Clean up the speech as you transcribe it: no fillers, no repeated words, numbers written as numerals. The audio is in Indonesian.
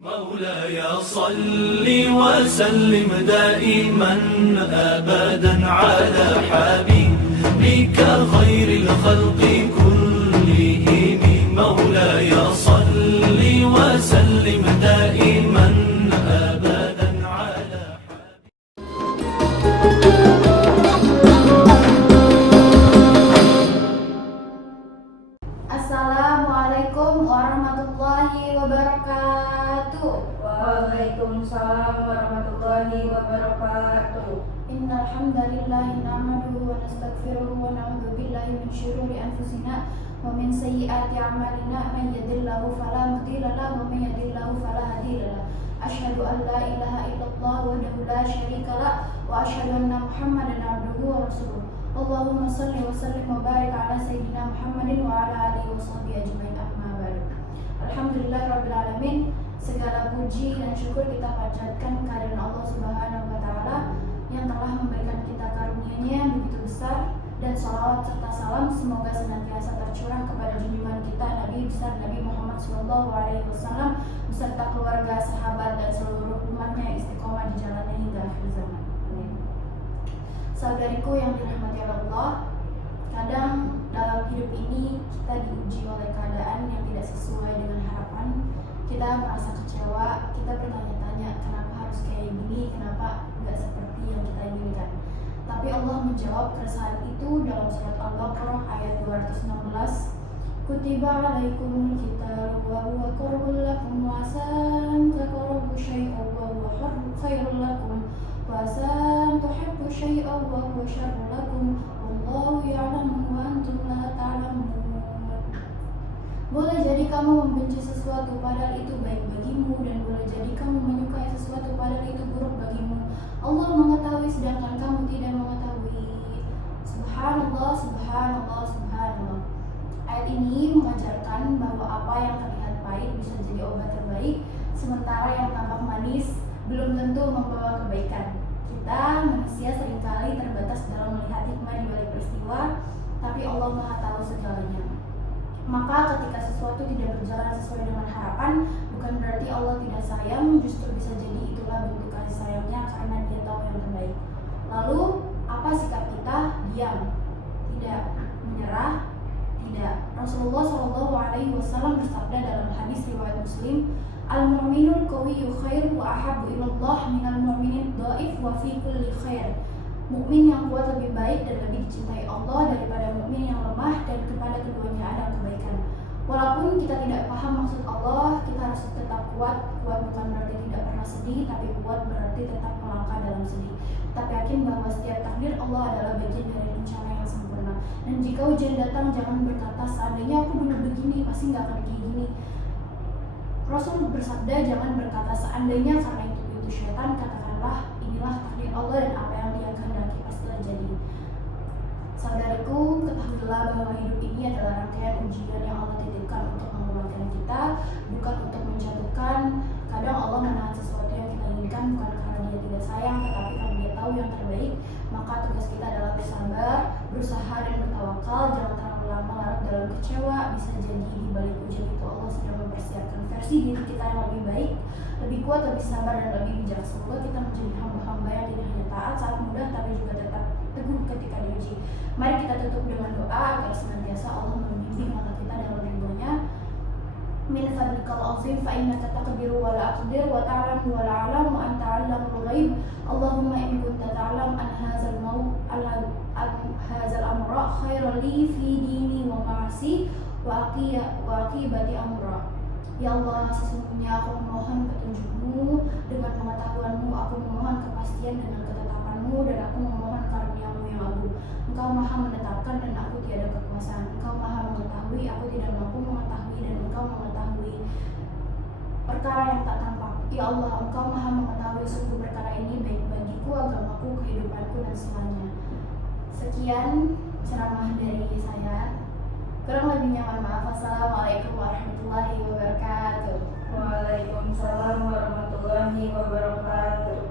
مولاي صل وسلم دائما أبدا على حبيبك خير الخلق كلهم. مولاي صل وسلم دائما أبدا على Assalamualaikum warahmatullahi wabarakatuh. Waalaikumsalam warahmatullahi wabarakatuh. Innal hamdalillahi nahmaduhu wa nastaghfiruhu wa na'udzu billahi min syururi anfusina wa min sayyiati a'malina. Man yahdihillahu fala mudilla lahu wa man yudlil fala hadiya lahu. Asyhadu an la ilaha illallah wahdahu la syarika lah wa asyhadu anna Muhammadan abduhu wa rasuluh. Allahumma shalli wa sallim wa barik ala sayyidina Muhammadin wa ala alihi wa sahbihi ajmain. Amma ba'du. Alhamdulillahirabbil alamin. Segala puji dan syukur kita panjatkan kehadirat Allah Subhanahu wa taala yang telah memberikan kita karunia-Nya yang begitu besar, dan sholawat serta salam semoga senantiasa tercurah kepada junjungan kita Nabi besar Nabi Muhammad SAW beserta keluarga, sahabat dan seluruh umatnya yang istiqomah di jalannya hingga akhir zaman. Saudariku yang dirahmati Allah, kadang dalam hidup ini kita diuji oleh keadaan yang tidak sesuai dengan harapan. Kita merasa kecewa, kita bertanya-tanya kenapa harus kayak gini, kenapa nggak seperti yang kita inginkan. Tapi Allah menjawab keresahan itu dalam surat Al-Baqarah ayat 216. Kutiba alaikumul qitalu wa huwa kurhun lakum wa asan taqrabu syai'an wa huwa khairul lakum wa asan tuhibbu syai'an wa huwa syarrun lakum wallahu ya'lamu wa antum la ta'lamun. Boleh jadi kamu membenci sesuatu padahal itu baik bagimu, dan boleh jadi kamu menyukai sesuatu padahal itu buruk bagimu. Allah mengetahui sedangkan kamu tidak mengetahui. Subhanallah, subhanallah, subhanallah. Ayat ini mengajarkan bahwa apa yang terlihat pahit bisa jadi obat terbaik, sementara yang tampak manis belum tentu membawa kebaikan. Kita manusia seringkali terbatas dalam melihat hikmah di balik peristiwa, tapi Allah Maha tahu segalanya. Maka ketika sesuatu tidak berjalan sesuai dengan harapan, bukan berarti Allah tidak sayang, justru bisa jadi itulah bentuk kasih sayangnya karena Dia tahu yang terbaik. Lalu, apa sikap kita? Diam, tidak menyerah, tidak. Rasulullah SAW bersabda dalam hadis riwayat Muslim, Al-mu'minul qawiyyu khair wa ahabbu ilallah minal mu'minid dhaif wa fi kulli khair. Mukmin yang kuat lebih baik dan lebih dicintai Allah daripada mukmin yang lemah, dan kepada keduanya ada kebaikan. Walaupun kita tidak paham maksud Allah, kita harus tetap kuat. Kuat bukan berarti tidak pernah sedih, tapi kuat berarti tetap melangkah dalam sedih. Tetap yakin bahwa setiap takdir Allah adalah bagian dari rencana yang sempurna. Dan jika ujian datang, jangan berkata seandainya aku dulu begini, pasti nggak akan kayak gini. Rasul bersabda, jangan berkata seandainya, karena itu syaitan. Katakanlah inilah takdir Allah dan apa yang Dia kehendaki pasti terjadi. Saudaraku, ketahuilah bahwa hidup ini adalah rangkaian ujian yang Allah titipkan untuk menguatkan kita, bukan untuk menjatuhkan. Kadang Allah menahan sesuatu yang kita inginkan bukan karena Dia tidak sayang, tetapi karena Dia tahu yang terbaik. Maka tugas kita adalah bersabar, berusaha dan bertawakal. Jangan terlalu lama larut dalam kecewa. Bisa jadi di balik ujian itu Allah sedang mempersiapkan versi diri kita yang lebih baik, lebih kuat, lebih sabar, dan lebih bijak. Semoga kita menjadi hamba-hamba yang tidak hanya taat saat mudah, tapi juga tetap teguh ketika diuji. Mari kita tutup dengan doa agar senantiasa Allah membimbing mata kita dalam ridho-Nya. Min fadlikal azim fa innaka taqdiru wa la aqdir wa ta'lamu wa la a'lamu anta 'allamul ghaib. Allahumma in kunta ta'lam an hadzal amra khairan li fi dini wa ma'asi wa aqibati amra. Ya Allah, sesungguhnya aku memohon petunjuk-Mu, dengan pengetahuan-Mu aku memohon kepastian dengan ketetapan-Mu, dan aku memohon karunia-Mu yang agung. Engkau Maha menetapkan dan aku tiada kekuasaan. Engkau Maha mengetahui, aku tidak mampu mengetahui, dan Engkau mengetahui perkara yang tak tampak. Ya Allah, Engkau Maha mengetahui sungguh perkara ini baik bagiku, agamaku, kehidupanku, dan semuanya. Sekian ceramah dari saya. Kurang lebihnya mohon maaf. Wassalamualaikum warahmatullahi wabarakatuh. Waalaikumsalam warahmatullahi wabarakatuh.